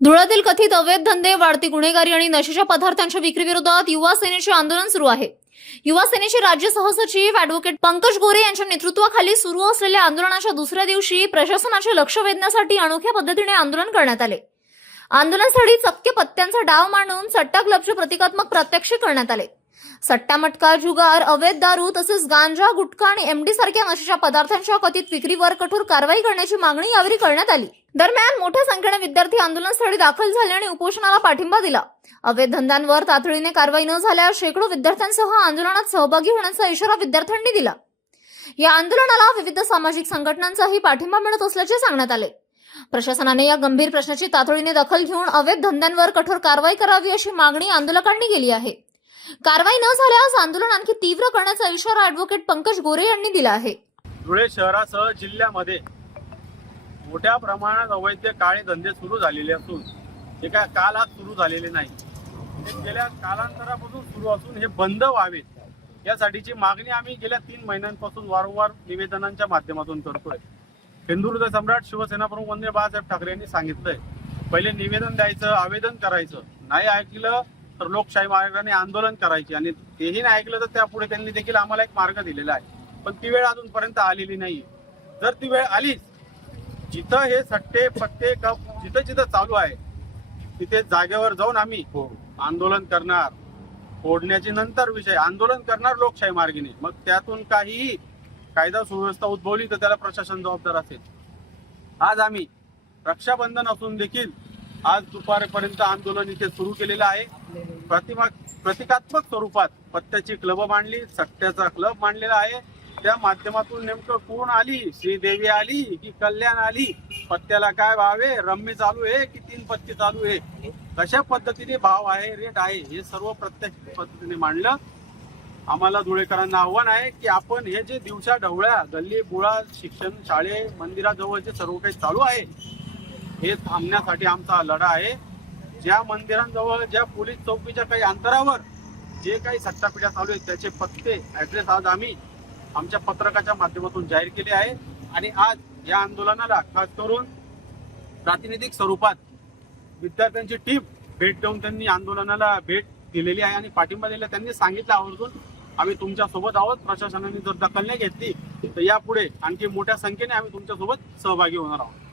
धुळ्यातील कथित अवैध धंदे, वाढती गुन्हेगारी आणि नशेच्या पदार्थांच्या विक्रीविरोधात युवा सेनेचे आंदोलन सुरू आहे। युवा सेनेचे राज्य सहसचिव ॲडव्होकेट पंकज गोरे यांच्या नेतृत्वाखाली सुरू असलेल्या आंदोलनाच्या दुसऱ्या दिवशी प्रशासनाचे लक्ष वेधण्यासाठी अनोख्या पद्धतीने आंदोलन करण्यात आले। आंदोलनासाठी चक्के पत्त्यांचा डाव मांडून सट्टा क्लबचे प्रतिकात्मक प्रात्यक्षिक करण्यात आले। सट्टा मटका, जुगार, अवैध दारू तसेच गांजा, गुटखा आणि एमडी सारख्या नशेच्या पदार्थांच्या कथित विक्रीवर कठोर कारवाई करण्याची मागणी यावेळी करण्यात आली। दरम्यान मोठ्या संख्येने विद्यार्थी आंदोलनस्थळी दाखल झाले आणि उपोषणाला पाठिंबा दिला। अवैध धंद्यांवर तातडीने कारवाई न झाल्यास शेकडो विद्यार्थ्यांसह आंदोलनात सहभागी होण्याचा इशारा विद्यार्थ्यांनी दिला। या आंदोलनाला विविध सामाजिक संघटनांचाही पाठिंबा मिळत असल्याचे सांगण्यात आले। प्रशासनाने या गंभीर प्रश्नाची तातडीने दखल घेऊन अवैध धंद्यांवर कठोर कारवाई करावी अशी मागणी आंदोलकांनी केली आहे। कारवाई न झाल्यास आंदोलन आणखी तीव्र करण्याचा इशारा ॲडव्होकेट पंकज गोरे यांनी दिला आहे। धुळे शहरासह जिल्ह्यामध्ये मोठ्या प्रमाणात अवैध काळे धंदे सुरू झालेले असून हे काय काल आज सुरू झालेले नाही, हे गेल्या कालांतरापासून सुरू असून हे बंद व्हावेत यासाठीची मागणी आम्ही गेल्या 3 महिन्यांपासून वारंवार निवेदनांच्या माध्यमातून करतोय। हिंदुहृदय सम्राट शिवसेना प्रमुख वंदनीय बाळासाहेब ठाकरे यांनी सांगितलंय, पहिले निवेदन द्यायचं, आवेदन करायचं, नाही ऐकलं तर लोकशाही मार्गाने आंदोलन करायचे आणि तेही नाही ऐकलं तर त्यापुढे त्यांनी देखील आम्हाला एक मार्ग दिलेला आहे। पण ती वेळ अजूनपर्यंत आलेली नाही। जर ती वेळ आलीच, जिथं हे सट्टे पत्ते जिथं जिथं चालू आहे तिथे जागेवर जाऊन आम्ही आंदोलन करणार। फोडण्याची नंतर विषय, आंदोलन करणार लोकशाही मार्गाने। मग त्यातून काही कायदा सुव्यवस्था उद्भवली तर त्याला प्रशासन जबाबदार असेल। आज आम्ही रक्षाबंधन असून देखील आज दुपारपर्यंत आंदोलन इथे सुरू केलेलं आहे। प्रतिकात्मक स्वरूपात पत्त्याची क्लब मांडली, सट्ट्याचा क्लब मांडलेला आहे। त्या माध्यमातून नेमकं कोण आली, श्रीदेवी आली की कल्याण आली, पत्त्याला काय भाव आहे, रम्मी चालू आहे की 3 पत्ती चालू आहे, कशा पद्धतीने भाव आहे, रेट आहे, हे सर्व प्रत्यक्ष पद्धतीने मांडलं। आम्हाला धुळेकरांना आव्हान आहे की आपण हे जे दिवसा ढवळ्या गल्ली बुळा शिक्षण शाळे मंदिराजवळचे सर्व काही चालू आहे हे थांबण्यासाठी आमचा लढा आहे। ज्या मंदिरांजवळ, ज्या पोलीस चौकीच्या काही अंतरावर जे काही सट्टापिढ्या चालू आहेत त्याचे पत्ते, ऍड्रेस आज आम्ही आमच्या पत्रकाच्या माध्यमातून जाहीर केले आहे। आणि आज या आंदोलनाला खास करून प्रातिनिधिक स्वरूपात विद्यार्थ्यांची टीम भेट देऊन त्यांनी आंदोलनाला भेट दिलेली आहे आणि पाठिंबा दिला। त्यांनी सांगितलं आवर्जून आम्ही तुमच्या सोबत आहोत, प्रशासनाने जर दखल नाही घेतली तर यापुढे आणखी मोठ्या संख्येने आम्ही तुमच्या सोबत सहभागी होणार आहोत।